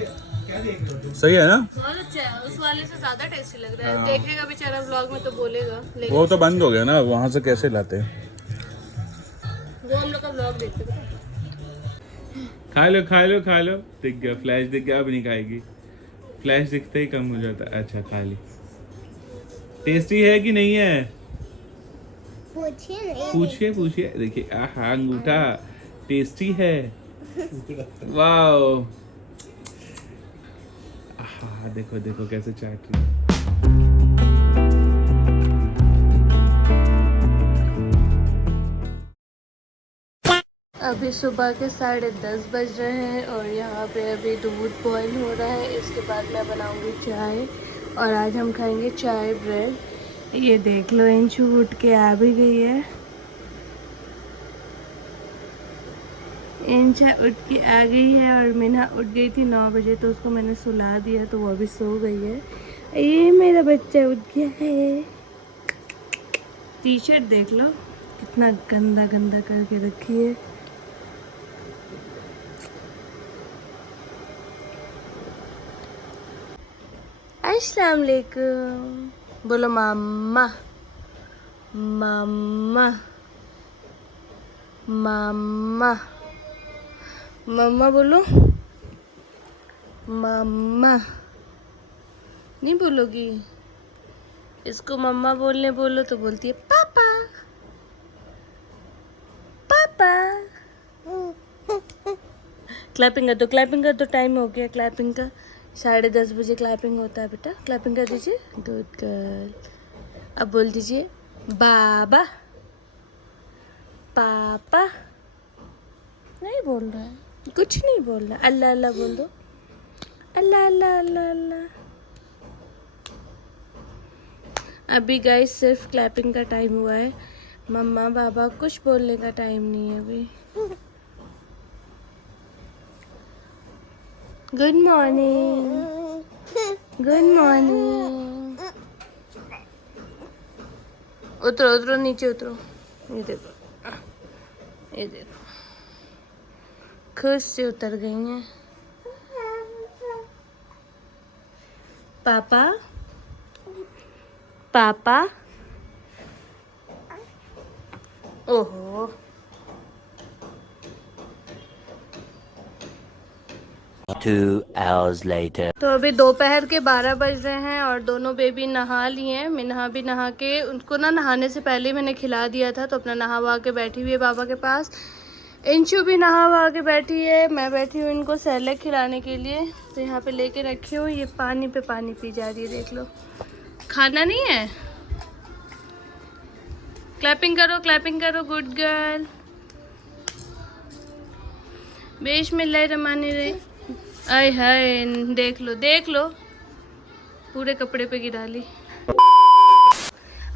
सही है ना? बहुत अच्छा है, उस वाले से ज्यादा टेस्टी लग रहा है। देखेगा बेचारा व्लॉग में तो बोलेगा, लेकिन वो तो बंद हो गया ना, वहाँ से कैसे लाते हैं? वो हम लोग का व्लॉग देखते पता है। खा लो खा लो खा लो। दिख गया फ्लैश, दिख गया। अब नहीं खाएगी, फ्लैश दिखते ही कम हो जाता है। अच्छा खा ली। टेस्टी है कि नहीं है? पूछिए पूछिए। देखिए आहा अंगूठा टेस्टी है। वाओ। आहा देखो देखो कैसे चाट रही है। अभी सुबह के 10:30 बज रहे हैं और यहाँ पे अभी दूध बॉईल हो रहा है। इसके बाद मैं बनाऊंगी चाय और आज हम खाएंगे चाय ब्रेड। ये देख लो, इंचू उठ के आ भी गई है। इंचा उठ के आ गई है और मिन्हा उठ गई थी 9 बजे, तो उसको मैंने सुला दिया तो वो अभी सो गई है। ये मेरा बच्चा उठ गया है। टी शर्ट देख लो कितना गंदा गंदा करके रखी है। अस्सलाम वालेकुम बोलो मामा। मामा मामा मम्मा बोलो। मामा नहीं बोलोगी? इसको मम्मा बोलने बोलो तो बोलती है पापा पापा। क्लैपिंग कर दो, क्लैपिंग कर दो, टाइम हो गया क्लैपिंग का। 10:30 बजे क्लैपिंग होता है बेटा। क्लैपिंग कर दीजिए, गुड गर्ल। अब बोल दीजिए बाबा पापा। नहीं बोल रहा है, कुछ नहीं बोल रहा। अल्लाह अल्लाह बोल दो। अल्लाह अल्लाह अल्लाह अल्लाह। अभी गाइस सिर्फ क्लैपिंग का टाइम हुआ है। मम्मा बाबा कुछ बोलने का टाइम नहीं है अभी। Good morning, good morning. उतरो उतरो, नीचे उतरो। ये देखो, ये देखो, खुश से उतर गई हैं। पापा पापा। ओहो, Two hours later. तो अभी दोपहर के 12 बज रहे हैं और दोनों बेबी नहा लिए हैं। मिन्हा भी नहा के, उनको ना नहाने से पहले मैंने खिला दिया था, तो अपना नहा वहा के बैठी हुई है पापा के पास। इंचू भी नहा वहा के बैठी है। मैं बैठी हूँ इनको सैलेड खिलाने के लिए, तो यहाँ पे लेके रखी हूँ। ये पानी पे पानी पी जा रही है, देख लो। खाना नहीं है? क्लैपिंग करो, क्लैपिंग करो, गुड गर्ल। बिस्मिल्लाहिर्रहमानिर्रहीम। आय हाय, देख लो देख लो, पूरे कपड़े पे गिरा ली।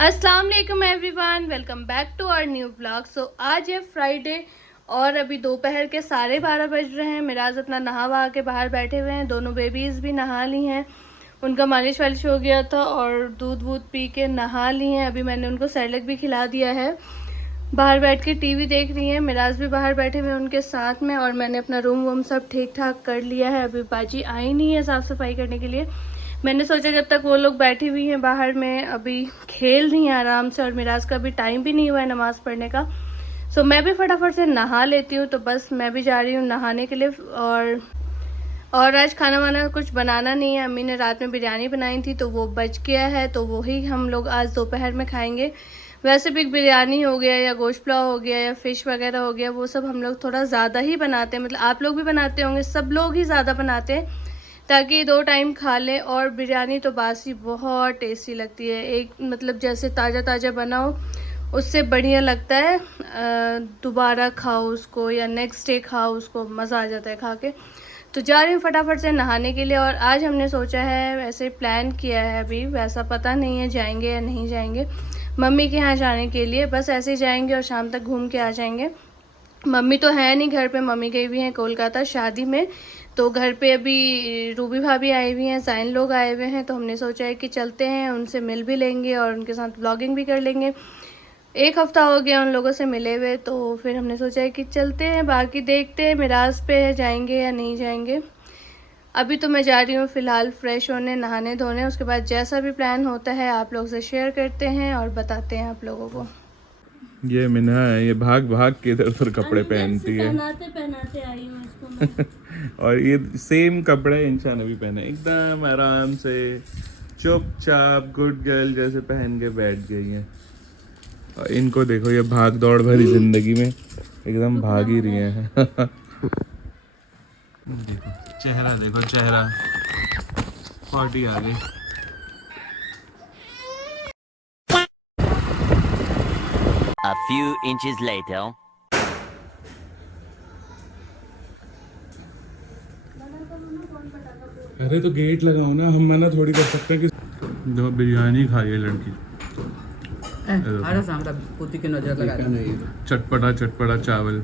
अस्सलाम वालेकुम everyone, welcome back to our new blog. So आज है फ्राइडे और अभी दोपहर के 12:30 बज रहे हैं। मिराज अपना नहा वहा के बाहर बैठे हुए हैं। दोनों बेबीज़ भी नहा ली हैं, उनका मालिश वालिश हो गया था और दूध वूध पी के नहा ली हैं। अभी मैंने उनको सैलेड भी खिला दिया है। बाहर बैठ के टीवी देख रही हैं। मिराज भी बाहर बैठे हुए हैं उनके साथ में, और मैंने अपना रूम वूम सब ठीक ठाक कर लिया है। अभी बाजी आई नहीं है साफ़ सफाई करने के लिए। मैंने सोचा जब तक वो लोग बैठी हुई हैं बाहर में, अभी खेल रही हैं आराम से, और मिराज का भी टाइम भी नहीं हुआ है नमाज़ पढ़ने का। सो मैं भी फटाफट से नहा लेती हूँ। तो बस मैं भी जा रही हूँ नहाने के लिए। और आज खाना वाना कुछ बनाना नहीं है। अम्मी ने रात में बिरयानी बनाई थी तो वो बच गया है, तो वही हम लोग आज दोपहर में खाएंगे। वैसे भी बिरयानी हो गया या गोश्त पुलाव हो गया या फ़िश वगैरह हो गया, वो सब हम लोग थोड़ा ज़्यादा ही बनाते हैं। मतलब आप लोग भी बनाते होंगे, सब लोग ही ज़्यादा बनाते हैं ताकि 2 टाइम खा लें। और बिरयानी तो बासी बहुत टेस्टी लगती है। एक मतलब जैसे ताज़ा ताज़ा बनाओ उससे बढ़िया लगता है। दोबारा खाओ उसको या नेक्स्ट डे खाओ उसको, मज़ा आ जाता है खा के। तो जा रही हूँ फटाफट से नहाने के लिए। और आज हमने सोचा है, वैसे प्लान किया है, अभी वैसा पता नहीं है जाएंगे या नहीं जाएंगे मम्मी के यहाँ जाने के लिए। बस ऐसे ही जाएंगे और शाम तक घूम के आ जाएंगे। मम्मी तो है नहीं घर पे, मम्मी गई हुई हैं कोलकाता शादी में। तो घर पे अभी रूबी भाभी आई हुई हैं, साइन लोग आए हुए हैं। तो हमने सोचा है कि चलते हैं, उनसे मिल भी लेंगे और उनके साथ व्लॉगिंग भी कर लेंगे। 1 हफ्ता हो गया उन लोगों से मिले हुए, तो फिर हमने सोचा है कि चलते हैं। बाकी देखते हैं मिराज पे जाएंगे या नहीं जाएंगे। अभी तो मैं जा रही हूँ फ़िलहाल फ्रेश होने, नहाने धोने। उसके बाद जैसा भी प्लान होता है आप लोग से शेयर करते हैं और बताते हैं आप लोगों को। ये मिना है, ये भाग भाग के इधर उधर कपड़े पहनती है। पहनाते आई हूँ इसको मैं। और ये सेम कपड़े इंशा ने भी पहने, एकदम आराम से चुपचाप गुड गर्ल जैसे पहन के बैठ गई है। और इनको देखो, ये भाग दौड़ भरी जिंदगी में एकदम भाग ही रही है। देखो चेहरा, देखो चेहरा, 40 आ गई। A few inches later. अरे तो गेट लगाओ ना, हम मना थोड़ी कर सकते हैं कि जो बिरयानी खाई है लड़की। पोती की नजर लगा दी। चटपटा चटपटा चावल।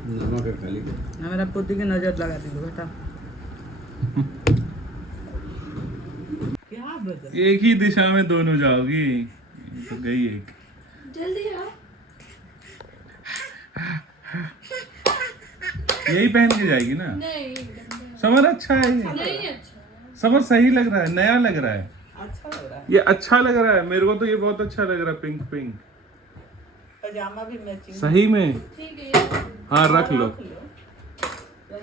मेरा पोती की नजर लगा दी बेटा। क्या बता? एक ही दिशा में दोनों जाओगी, तो गई एक। जल्दी आओ। यही पहन के जाएगी ना? नहीं समर अच्छा है ये। नहीं अच्छा। समर सही लग रहा है, नया लग रहा है, अच्छा लग रहा है। ये अच्छा लग रहा है। मेरे को तो ये बहुत अच्छा लग रहा है, पिंक पिंक पजामा भी मैचिंग। सही में। ठीक है। हाँ रख लो।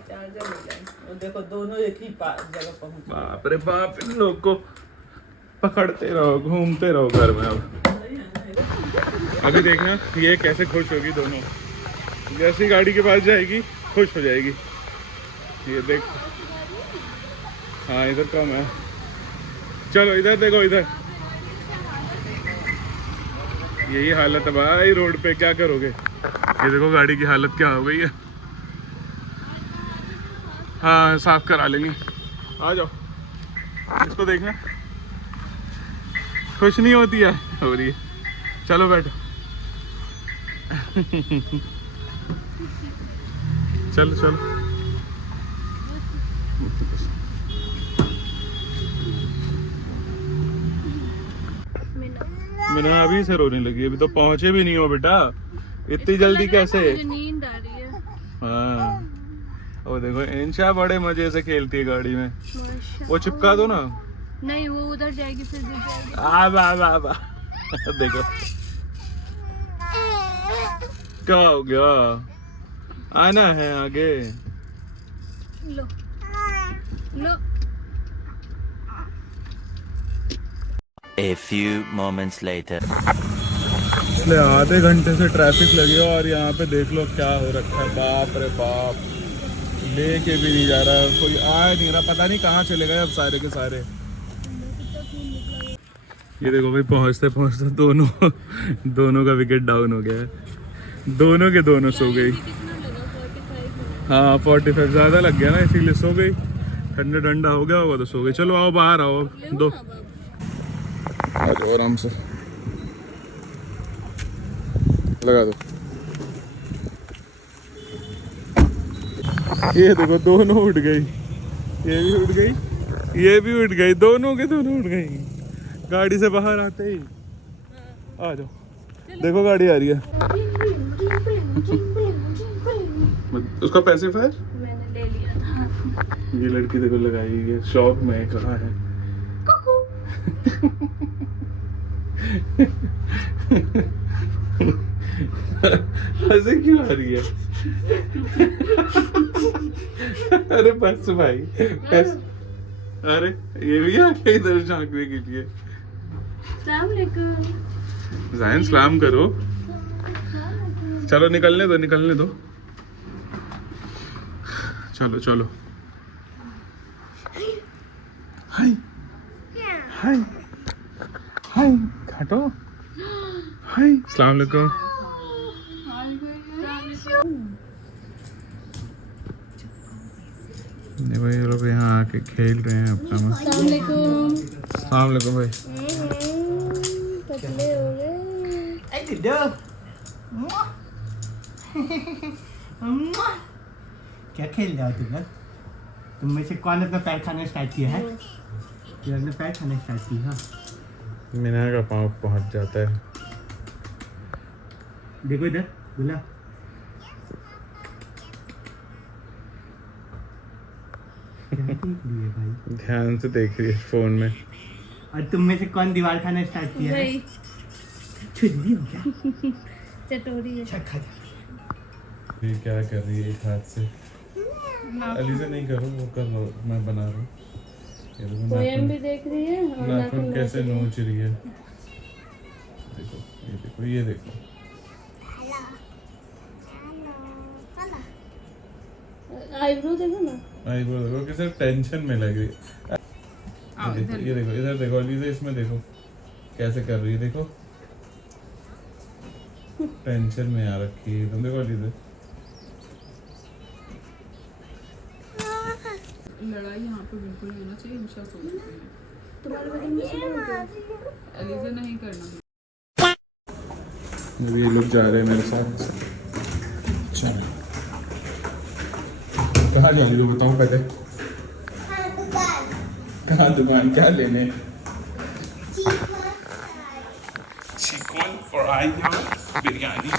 चार्जर हो जाए। और देखो दोनों एक ही जगह पहुंच। बाप रे बाप, इन लोग को पकड़ते रहो, घूमते रहो घर में। अब अभी देखना ये कैसे खुश होगी दोनों, जैसी गाड़ी के पास जाएगी खुश हो जाएगी। ये देख, हाँ इधर कम है। चलो इधर देखो, इधर यही हालत है भाई रोड पे, क्या करोगे। ये देखो गाड़ी की हालत क्या हो गई है। हाँ साफ करा लेंगे, आ जाओ। इसको देखना, खुश नहीं होती है, हो रही है। चलो बैठो। चलो चलो। मैंने अभी से रोने लगी, अभी तो पहुंचे भी नहीं हो बेटा, इतनी जल्दी कैसे। मुझे नींद आ रही है। हाँ वो देखो इंशा बड़े मजे से खेलती है गाड़ी में। वो चिपका दो ना। नहीं वो उधर जाएगी फिर गिर जाएगी। आ देखो क्या हो गया, आना है आगे। लो लो। A few moments later. पिछले आधे घंटे से ट्रैफिक लगी है और यहाँ पे देख लो क्या हो रखा है। बाप रे बाप, लेके भी नहीं जा रहा, कोई आ नहीं रहा, पता नहीं कहाँ चले गए अब सारे के सारे। ये देखो भाई, पहुँचते पहुँचते दोनों का विकेट डाउन हो गया है। दोनों के दोनों सो गई। हाँ 45 ज़्यादा लग गया ना, इसीलिए सो गई। ठंडा ठंडा हो गया होगा तो सो गई। चलो आओ बाहर आओ, दो आ जाओ आराम से, लगा दो। ये देखो दोनों उठ गई, ये भी उठ गई, ये भी उठ गई, दोनों के दोनों उठ गई गाड़ी से बाहर आते ही। आ जाओ, देखो गाड़ी आ रही है। उसका पैसिफायर मैंने ले लिया था। ये लड़की देखो लगाई है, शौक में कहाँ है। ऐसे क्यों आ रही है। अरे बस भाई बस। अरे ये भी आ गया इधर झांकने के लिए। अस्सलाम वालेकुम। ज़ाहिन सलाम करो। चलो निकलने दो, निकलने दो। चलो चलो। हाय हाय हाय, घाटो हाय, अस्सलाम वालेकुम। नहीं भाई, ये लोग यहाँ आके खेल रहे हैं अपना मस्त। अस्सलाम वालेकुम। अस्सलाम वालेकुम भाई। पतले हो गए। क्या खेल रहा हो तुम लोग? तुम में से कौन अपना पैर खाना स्टार्ट किया है? ये अपने पैर खाना स्टार्ट किया। मीना का पाँव पहुँच जाता है। देखो इधर बोला। देख रही है भाई? ध्यान से देख रही है फोन में। और तुम में से कौन दीवार खाना स्टार्ट किया है? वही छुरी हो क्या? चटोरी है। अच्छा खा जा। ये क्या कर रही है एक हाथ से? अली से नहीं करो, वो कर रहा हूँ, मैं बना रहा हूँ। ये देखो पोएम भी देख रही है और नाखून कैसे नोच रही है। देखो ये देखो ये देखो। आईब्रो देखो ना। आईब्रो देखो किसे टेंशन में लग रही है। ये देखो इधर देखो अली से, इसमें देखो कैसे कर रही है, देखो टेंशन में आ रखी है। तुम देखो अली से। लड़ाई यहाँ पे बिल्कुल नहीं होना चाहिए, हमेशा सोचना चाहिए। तुम्हारे बगल में से बोल रहे हो? अलीजा नहीं करना। अभी ये लोग जा रहे हैं मेरे साथ। चलो कहाँ जाएंगे बताओ पहले? कहाँ दुकान, क्या लेने? चिकन फ्राई और बिरयानी।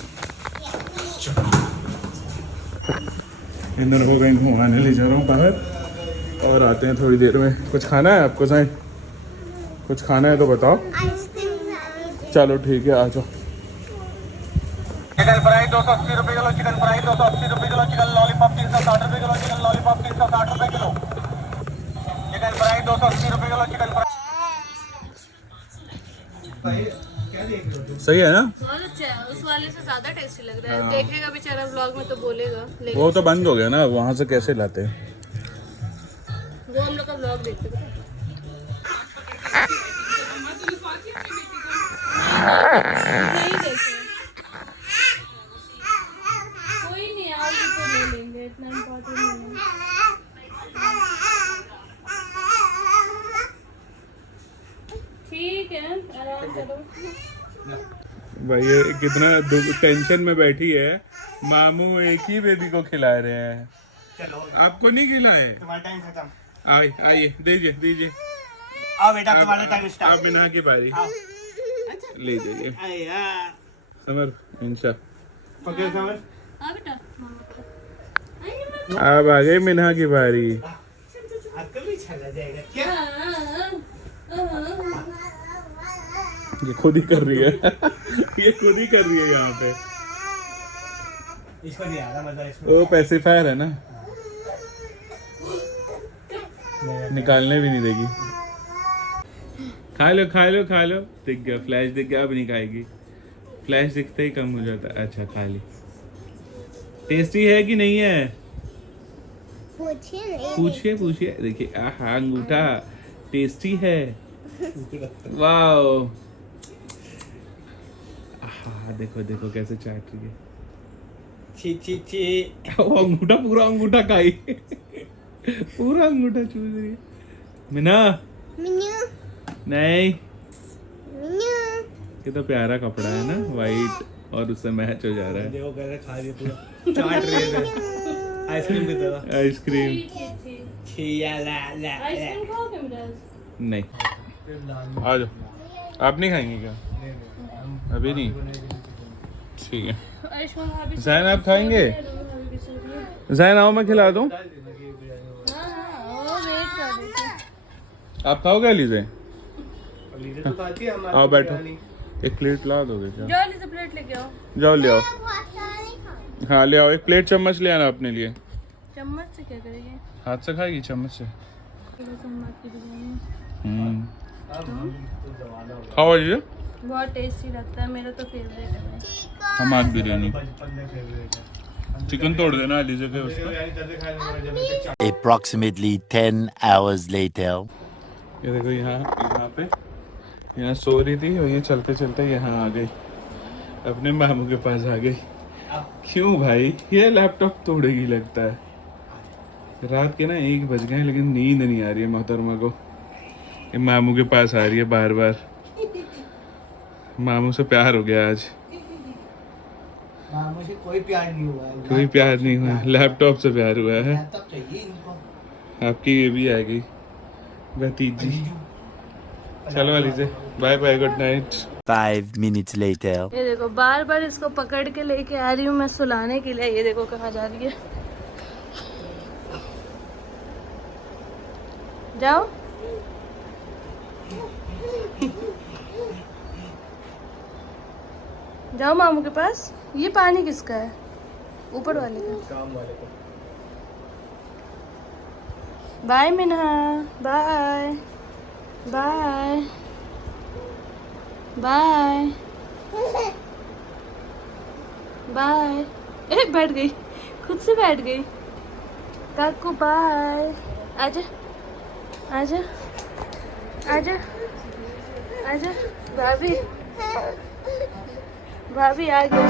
इधर हो गए घुमाने ले जा रहा हूँ बाहर, और आते हैं थोड़ी देर में। कुछ खाना है आपको साईं? कुछ खाना है तो बताओ। चलो ठीक है, आ जाओ। चिकन फ्राई 280 रुपए किलो, चिकन फ्राई 280 रुपए किलो, चिकन लॉलीपॉप 360 रुपए किलो, चिकन लॉलीपॉप 360 रुपए किलो, चिकन फ्राई 280 रुपए किलो, चिकन फ्राई। सही है ना? बहुत अच्छा है, उस वाले से ज्यादा टेस्टी लग रहा है। देखेगा बेचारा व्लॉग में तो बोलेगा, लेकिन वो तो बंद हो गया ना, वहाँ से कैसे लाते हैं? वो हम लोग का व्लॉग देखते थे। नहीं देखे। कोई नहीं, आओगे तो ले लेंगे, इतना इम्पोर्टेंट नहीं है। ठीक है, आराम करो। भाई ये कितना टेंशन में बैठी है। मामू एक ही बेबी को खिला रहे हैं, चलो आपको नहीं खिलाए? तुम्हारा टाइम खत्म। आइए दीजिए दीजिए। आओ बेटा, तुम्हारा टाइम स्टार्ट। आप बिना की बारी ले जाइए। समर इंशा पकड़ समझ। आ बेटा, अब आ गई मिन्हा की बारी। आपको भी चला जाएगा क्या? ये खुद ही कर रही है। ये खुद ही कर रही है यहाँ पे। इसको नहीं आ रहा मजा इसमें। वो पैसिफायर है ना, निकालने भी नहीं देगी। खा लो खा लो खा लो। दिख गया, फ्लैश दिख गया, अब नहीं खाएगी। फ्लैश दिखते ही कम हो जाता है। अच्छा खा ली। टेस्टी है कि नहीं है? पूछिए पूछिए। देखिए आहा अंगूठा टेस्टी है। वाओ, आहा देखो देखो कैसे चाट रही है। ची ची ची। वो अंगूठा, पूरा अंगूठा खाई। पूरा अंगूठा चूस रही है। मिना नहीं, ये तो प्यारा कपड़ा है ना, वाइट, और उससे मैच हो जा रहा है। देखो कैसे खा रही है, पूरा चाट रही है आइसक्रीम की तरह। आइसक्रीम छिया ला ला। आइसक्रीम खाओगे मेरा? नहीं, आ जाओ। आप नहीं खाएंगे क्या? अभी नहीं, ठीक है। आयुष्मान भाभी जैन आप खाएंगे? जैन आओ मैं खिला दूं। हाँ वो वेट कर रहे थे। आप खाओगे अलीजे? लीजिए तो खाती है हमारी। आओ बैठो, एक प्लेट ला दोगे क्या? जाओ लीजिए, प्लेट लेके आओ। जाओ ले आओ। हाँ ले आओ, एक प्लेट चम्मच ले आना अपने लिए। चम्मच से क्या करेंगे? हाथ से खाएगी चम्मच से? खाओ अलीजे। बहुत टेस्टी लगता है, मेरा तो फेवरेट है भाई। हमाद बिरयानी। चिकन तोड़ देना अलीजे के उसका। Approximately 10 hours later. ये देखो यहाँ पे यहाँ सो रही थी, और ये चलते चलते यहाँ आ गई, अपने मामू के पास आ गई। क्यों भाई? ये लैपटॉप तोड़ेगी लगता है। रात के ना 1 बज गए, लेकिन नींद नहीं आ रही है मोहतरमा को। ये मामू के पास आ रही है बार बार। मामू से प्यार हो गया आज। मुझे कोई प्यार नहीं हुआ है। कोई प्यार नहीं हुआ, लैपटॉप से प्यार हुआ है। तब चाहिए इनको। आपकी ये भी आ गई भतीजी। चलो Alizeh, bye bye, good night. 5 minutes later. ये देखो बार बार इसको पकड़ के लेके आ रही हूँ मैं सुलाने के लिए। ये देखो कहाँ जा रही है। जाओ। जाओ मामू के पास। ये पानी किसका है? ऊपर वाले का। काम वाले को। Bye Minha, bye bye bye bye. ए बैठ गई, खुद से बैठ गई। काकू बाय। आजा आजा आजा आजा। भाभी भाभी आ गई।